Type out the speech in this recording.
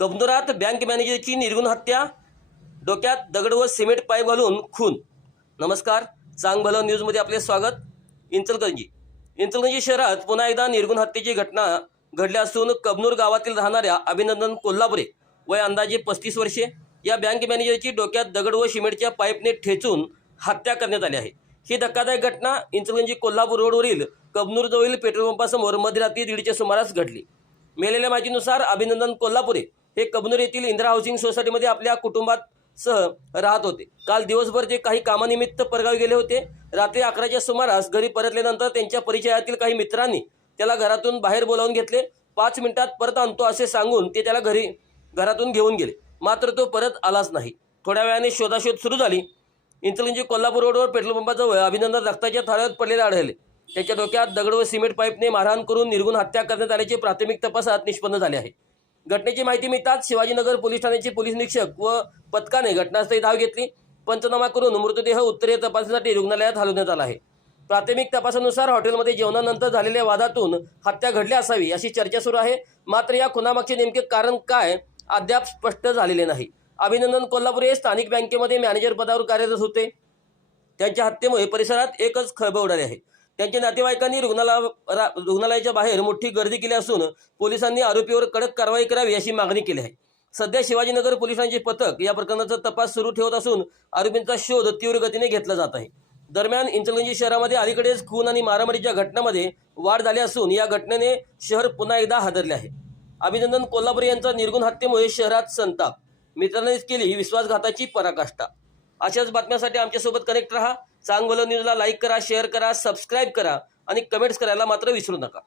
कबनुरात bank मॅनेजरची निर्गुण हत्या डोक्यात दगड व सिमेंट पाईप घालून खून. नमस्कार चांग भलं न्यूजमध्ये आपले स्वागत. इंचलगंजी इंचलगंजी शहरात पुन्हा एकदा निर्गुण हत्येची घटना घडली असून कबनूर गावातील राहणाऱ्या अभिनंदन कोल्हापुरे वय अंदाजे पस्तीस वर्षे या बँक मॅनेजरची डोक्यात दगड व सिमेंटच्या पाईपने ठेचून हत्या करण्यात आली आहे. ही धक्कादायक घटना इंचलगंजी कोल्हापूर रोडवरील कबनूरजवळील पेट्रोल पंपासमोर मध्यरात्री दीडच्या सुमारास घडली. मिळालेल्या माहितीनुसार अभिनंदन कोल्हापुरे हे कबनूर येथील इंदिरा हाऊसिंग सोसायटीमध्ये आपल्या कुटुंबात सह राहत होते. काल दिवसभर ते काही कामानिमित्त परगावी गेले होते रात्री अकराच्या सुमारास घरी परतल्यानंतर त्यांच्या परिचयातील काही मित्रांनी त्याला घरातून बाहेर बोलावून घेतले. पाच मिनिटात परत आणतो असे सांगून ते त्याला घरी घरातून घेऊन गेले. मात्र तो परत आलाच नाही. थोड्या वेळाने शोधाशोध सुरू झाली. इंचलंजी कोल्हापूर रोडवर पेट्रोल पंपाजवळ अभिनंदन रक्ताच्या थाळ्यात पडलेले आढळले. त्याच्या डोक्यात दगड व सिमेंट पाईपने मारहाण करून निर्गुण हत्या करण्यात आल्याचे प्राथमिक तपासात निष्पन्न झाले आहे. घटनेची माहिती मिळताच शिवाजीनगर पोलीस ठाण्याचे पोलीस निरीक्षक व पथकाने घटनास्थळी धाव घेतली. पंचनामा करून मृतदेह उत्तरीय तपासासाठी रुग्णालयात हलवण्यात आला आहे. प्राथमिक तपासानुसार हॉटेलमध्ये जेवणानंतर झालेल्या वादातून हत्या घडली असावी अशी चर्चा सुरू आहे. मात्र या खुनामागचे नेमके कारण काय अद्याप स्पष्ट झालेले नाही. अभिनंदन कोल्हापूर हे स्थानिक बँकेमध्ये मॅनेजर पदावर कार्यरत होते. त्यांच्या हत्येमुळे परिसरात एकच खळबळ उडाली आहे. त्यांच्या नातेवाईकांनी रुग्णालया रा- रुग्णालयाच्या बाहेर मोठी गर्दी केली असून पोलिसांनी आरोपीवर कडक कारवाई करावी अशी मागणी केली आहे. सध्या शिवाजीनगर पोलिसांचे पथक या प्रकरणाचा तपास सुरू ठेवत असून आरोपींचा शोध तीव्र गतीने घेतला जात आहे. दरम्यान इंचलगंजी शहरामध्ये अलीकडेच खून आणि मारामारीच्या घटनामध्ये वाढ झाली असून या घटनेने शहर पुन्हा एकदा हादरले आहे. अभिनंदन कोल्हापूर यांचा निर्गुण हत्येमुळे शहरात संताप. मित्रांनीच केली विश्वासघाताची पराकाष्ठा. अशाच बातम्यांसाठी आमच्यासोबत कनेक्ट राहा. चांगलं न्यूजला लाईक करा शेअर करा सबस्क्राईब करा आणि कमेंट्स करायला मात्र विसरू नका.